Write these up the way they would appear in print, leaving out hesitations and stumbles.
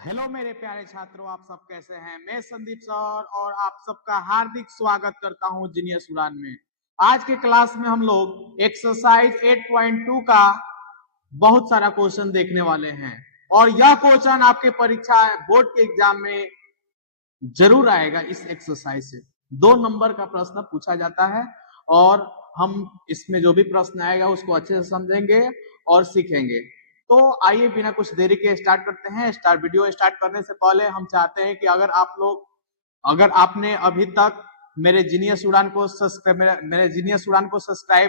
Hello मेरे प्यारे छात्रों, आप सब कैसे हैं। मैं संदीप सर और आप सबका हार्दिक स्वागत करता हूं जीनियस उड़ान में। आज के क्लास में हम लोग एक्सरसाइज 8.2 का बहुत सारा क्वेश्चन देखने वाले हैं और यह क्वेश्चन आपके परीक्षा बोर्ड के एग्जाम में जरूर आएगा। इस एक्सरसाइज से 2 नंबर का प्रश्न पूछा जाता है और हम इसमें जो भी प्रश्न आएगा उसको अच्छे से समझेंगे और सीखेंगे। तो आइए बिना कुछ देरी के स्टार्ट करते हैं। वीडियो स्टार्ट करने से पहले हम चाहते हैं कि अगर आपने अभी तक मेरे जीनियस उड़ान को सब्सक्राइब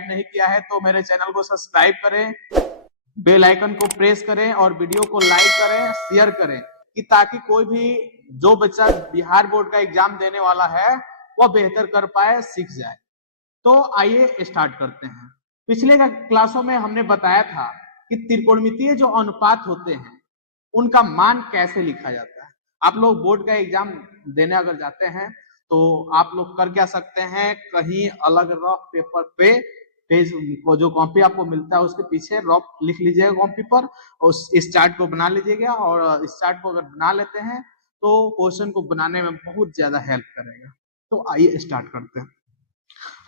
नहीं किया है तो मेरे चैनल को सब्सक्राइब करें, बेल आइकन को प्रेस करें और वीडियो को लाइक करें, शेयर करें कि ताकि कोई भी जो बच्चा बिहार बोर्ड का एग्जाम देने वाला है वह बेहतर कर पाए, सीख जाए। तो आइए स्टार्ट करते हैं। पिछले क्लासों में हमने बताया था कि त्रिकोणमितीय जो अनुपात होते हैं उनका मान कैसे लिखा जाता है। आप लोग बोर्ड का एग्जाम देने अगर जाते हैं तो आप लोग कर क्या सकते हैं, कहीं अलग रफ पेपर पे पेज को जो कॉपी आपको मिलता है उसके पीछे रफ लिख लीजिएगा कॉपी पर और इस चार्ट को बना लीजिएगा। और इस चार्ट को अगर बना लेते हैं तो क्वेश्चन को बनाने में बहुत ज्यादा हेल्प करेगा। तो आइए स्टार्ट करते हैं।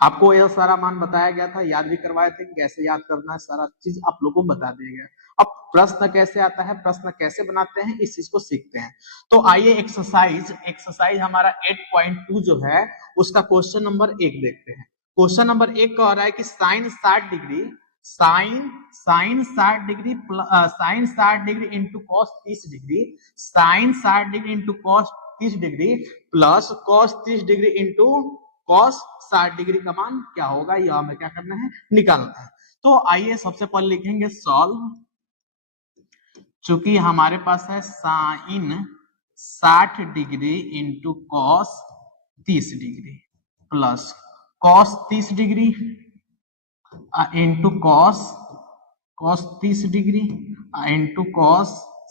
आपको यह सारा मान बताया गया था, याद भी करवाए थे कि कैसे याद करना है, सारा चीज आप लोगों को बता दिया गया। अब प्रश्न कैसे आता है, प्रश्न कैसे बनाते हैं, इस चीज को सीखते हैं। तो आइए एक्सरसाइज हमारा 8.2 जो है उसका क्वेश्चन नंबर 1 देखते हैं। क्वेश्चन नंबर 1 कह रहा है कि sine 60 degree sine 60 degree into cos 30 degree, sine 60 degree into cos 30 degree plus cos 30 degree into cos 60 degree का मान क्या होगा, यह हमें क्या करना है, निकालना है। तो आइए सबसे पहले लिखेंगे सॉल्व। चूंकि हमारे पास है sine 60 degree into cos 30 degree plus cos 30 degree into cos 30 degree into cos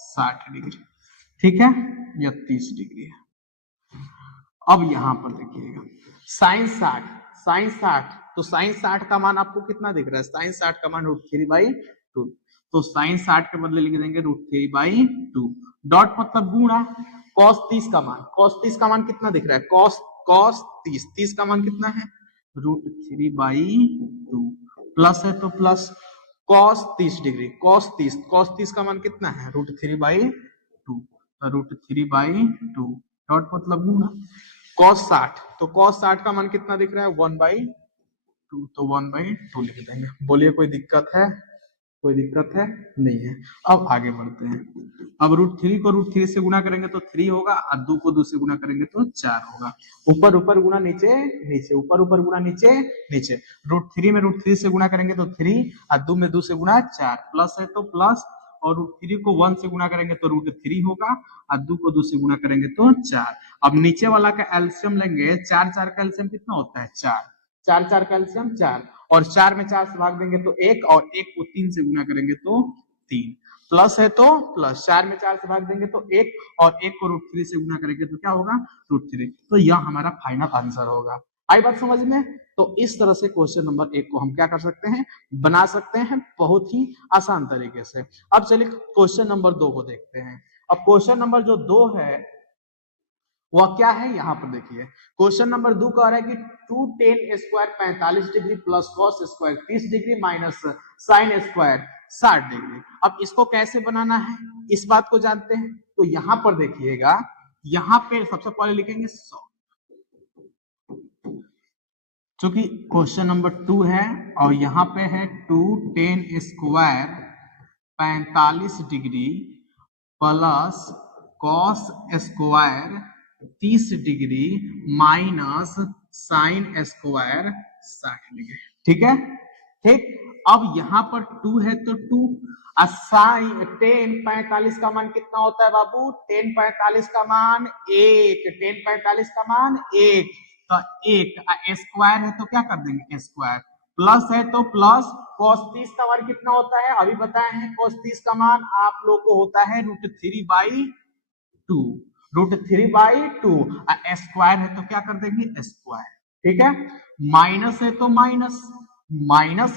60 degree. ठीक है, यह 30 डिग्री है। अब यहां पर देखिएगा साइन 60 तो साइन 60 का मान आपको कितना दिख रहा है, साइन 60 का मान √3/2। तो साइन 60 के बदले लिख देंगे √3/2 डॉट मतलब गुणा cos 30 का मान कितना दिख रहा है, cos 30 का मान कितना है √3/2 प्लस है तो प्लस cos 30 डिग्री cos 30 का मान कितना है √3/2 √3/2 डॉट मतलब गुणा cos 60 तो cos 60 का मान कितना दिख रहा है 1/2 तो 1/2 लिख देंगे। बोलिए कोई दिक्कत है, कोई दिक्कत है नहीं है। अब आगे बढ़ते हैं। अब √3 को √3 से गुना करेंगे तो 3 होगा और 2 को 2 से गुना करेंगे तो 4 होगा। ऊपर ऊपर गुना नीचे नीचे, ऊपर ऊपर गुना नीचे नीचे। √3 में √3 से गुना करेंगे तो 3 और 2 में 2 से गुना 4 प्लस है तो प्लस और √3 को 1 से गुना करेंगे तो √3 होगा और 2 को 2 से गुना करेंगे तो 4। अब नीचे वाला का एलसीएम लेंगे, 4 4 का एलसीएम कितना होता है 4, 4 4 का एलसीएम 4 और 4 में 4 से भाग देंगे तो 1 और 1 को 3 से गुना करेंगे तो 3 प्लस है तो प्लस 4 में 4 से भाग देंगे तो 1 और 1 को √3 से गुना करेंगे तो क्या होगा √3। तो यह हमारा फाइनल आंसर होगा। आई बात समझ में। तो इस तरह से क्वेश्चन नंबर 1 को हम क्या कर सकते हैं, बना सकते हैं बहुत ही आसान तरीके से। अब चलिए क्वेश्चन नंबर 2 को देखते हैं। अब क्वेश्चन नंबर जो 2 है वह क्या है, यहां पर देखिए क्वेश्चन नंबर 2 कह रहा है कि 2 tan square 45 degree plus cos square 30 degree minus sine square 60 degree. अब इसको कैसे बनाना है इस बात को जानते हैं। तो यहां पर देखिएगा, यहां पे सबसे पहले लिखेंगे 100, क्योंकि क्वेश्चन नंबर 2 है और यहां पे है 2 tan square 45 degree plus cos square 30 degree minus sine square 60 degree. ठीक है, ठीक। अब यहां पर 2 है तो 2 साइन tan 45 का मान कितना होता है बाबू, tan 45 का मान 1, tan 45 का मान 1 तो 1 स्क्वायर है तो क्या कर देंगे स्क्वायर, प्लस है तो प्लस cos 30 का मान कितना होता है, अभी बताए हैं cos 30 का मान आप लोग को होता है √3/2 √3/2 स्क्वायर है तो क्या कर देंगे स्क्वायर। ठीक है, माइनस है तो माइनस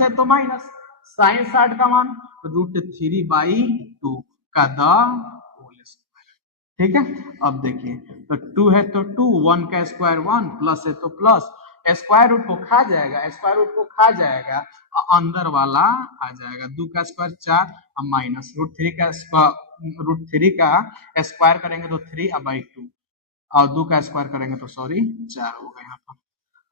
है तो माइनस, साइन 60 का मान √3/2 का द होल स्क्वायर। ठीक है। अब देखिए तो 2 है तो 2, 1 का स्क्वायर 1, प्लस है तो प्लस, स्क्वायर रूट को खा जाएगा, स्क्वायर रूट को खा जाएगा, अंदर वाला आ जाएगा, 2 का स्क्वायर 4, अब माइनस रूट थ्री का स्क्वायर करेंगे तो 3/2, और 2 का स्क्वायर करेंगे तो सॉरी 4 होगा यहाँ पर।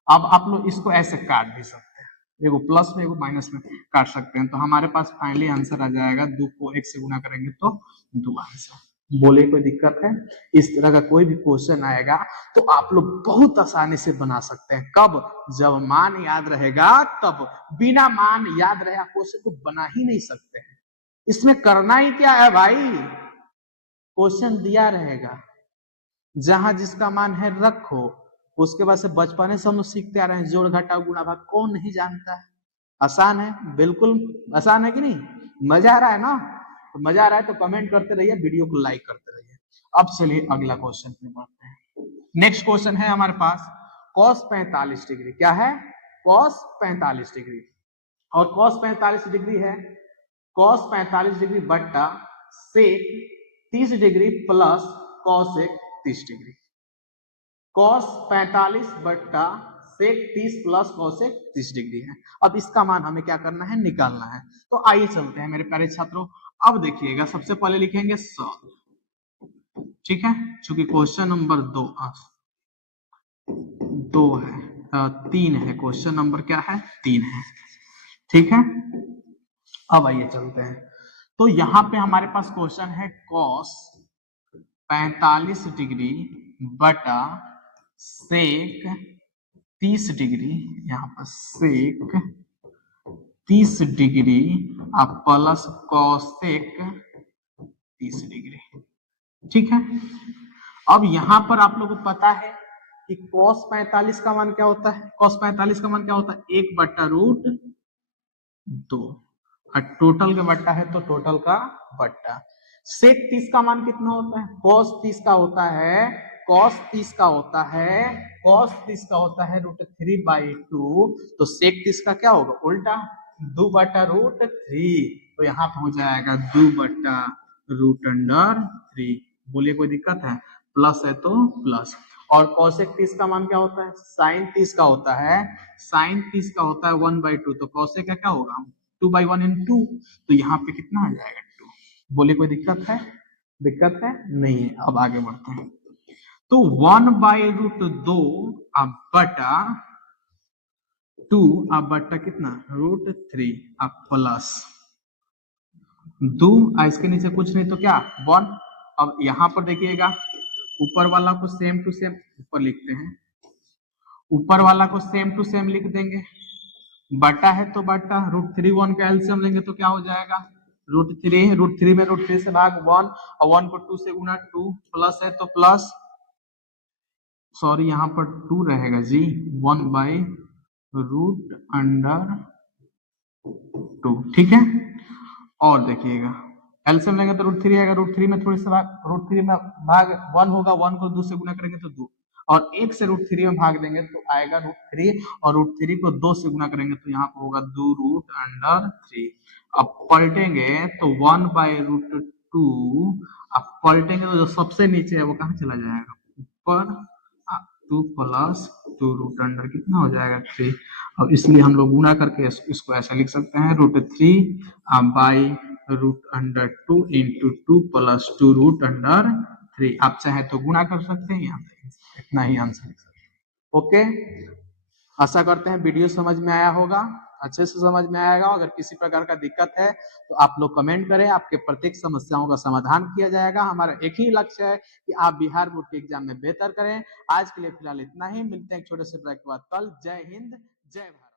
अब आप लोग इसको ऐसे काट भी सकते हैं, एगो प्लस में एगो माइनस में काट सकते हैं, तो हमारे पास फाइनली आंसर आ जाएगा 2 को 1 से गुना करेंगे तो 2 आंसर। बोले कोई दिक्कत है? इस तरह का कोई भी क्वेश्चन आएगा तो आप लोग बहुत आसानी से बना सकते हैं। कब? जब मान याद रहेगा तब। बिना मान याद रहे आप क्वेश्चन को बना ही नहीं सकते हैं। इसमें करना ही क्या है भाई, क्वेश्चन दिया रहेगा, जहां जिसका मान है रखो, उसके बाद से बचपने से हम लोग सीखते आ रहे हैं, जोड़ घटाव गुणा भाग कौन नहीं जानता है। आसान है, बिल्कुल आसान है कि नहीं? मजा आ रहा है ना? तो मजा आ रहा है तो कमेंट करते रहिए, वीडियो को लाइक करते रहिए। अब चलिए अगला क्वेश्चन पे बढ़ते हैं। नेक्स्ट क्वेश्चन है हमारे पास cos 45 डिग्री। क्या है? cos 45 degree. और cos 45 डिग्री है cos 45 डिग्री बट्टा sec 30 degree plus cosec 30 degree. cos 45 बट्टा sec 30 प्लस cosec 30 डिग्री है। अब इसका मान हमें क्या करना है? निकालना है। तो आइए चलते हैं मेरे प्यारे छात्रों। अब देखिएगा, सबसे पहले लिखेंगे सॉल्व, ठीक है, चूंकि क्वेश्चन नंबर 2 है, 3 है, क्वेश्चन नंबर क्या है? 3 है, ठीक है। अब आइए चलते हैं। तो यहाँ पे हमारे पास क्वेश्चन है cos 45 डिग्री बटा सेक 30 डिग्री, यहाँ पर सेक 30 डिग्री अब प्लस कॉसेक 30 डिग्री, ठीक है। अब यहां पर आप लोगों को पता है कि cos 45 का मान क्या होता है? cos 45 का मान क्या होता है? 1/√2, और टोटल का बट्टा है तो टोटल का बट्टा। सेक 30 का मान कितना होता है? cos 30 का होता है, cos 30 का होता है, cos 30 का होता है √3/2, तो सेक 30 का क्या होगा? उल्टा 2/√3, तो यहाँ पे हो जाएगा 2/√3। बोलिए कोई दिक्कत है? प्लस है तो प्लस। और cosec 30 का मान क्या होता है? sin 30 का होता है, sin 30 का होता है 1/2, तो cosec का क्या होगा? 2/1 × 2, तो यहाँ पे कितना आ जाएगा? 2। बोलिए कोई दिक्कत है? दिक्कत है? नहीं है। अब आगे बढ़ते हैं। तो 1/√2 अब बटा 2 अब बट्टा कितना? √3 अब प्लस 2, इसके नीचे कुछ नहीं तो क्या? 1। अब यहां पर देखिएगा, ऊपर वाला को सेम टू सेम ऊपर लिखते हैं, ऊपर वाला को सेम टू सेम लिख देंगे, बटा है तो बटा, √3 1 का एलसीएम लेंगे तो क्या हो जाएगा? √3 में √3 से भाग 1, और 1 को 2 से गुना 2, प्लस है तो प्लस, सॉरी यहाँ पर 2 रहेगा जी, 1/√2, ठीक है। और देखिएगा एलसीएम लेंगे तो √3 आएगा, √3 में थोड़ी सा √3 में भाग 1 होगा, 1 को 2 से गुना करेंगे तो 2, और 1 से √3 में भाग देंगे तो आएगा √3, और √3 को 2 से गुना करेंगे तो यहाँ पर होगा 2√3। अब पलटेंगे तो 1/√2, अब पलटेंगे तो जो सबसे नीचे है वो कहाँ चला जाएगा? ऊपर, 2 प्लस 2√, कितना हो जाएगा? 3। अब इसलिए हम लोग गुना करके इसको ऐसा लिख सकते हैं, √3/√2 × 2 प्लस 2√3। आप चाहे तो गुना कर सकते हैं, यहाँ पे इतना ही आंसर लिख सकते हैं। ओके, आशा करते हैं वीडियो समझ में आया होगा, अच्छे से समझ में आएगा। अगर किसी प्रकार का दिक्कत है तो आप लोग कमेंट करें, आपके प्रत्येक समस्याओं का समाधान किया जाएगा। हमारा एक ही लक्ष्य है कि आप बिहार बोर्ड के एग्जाम में बेहतर करें। आज के लिए फिलहाल इतना ही, मिलते हैं एक छोटे से ब्रेक के बाद कल। जय हिंद, जय भारत।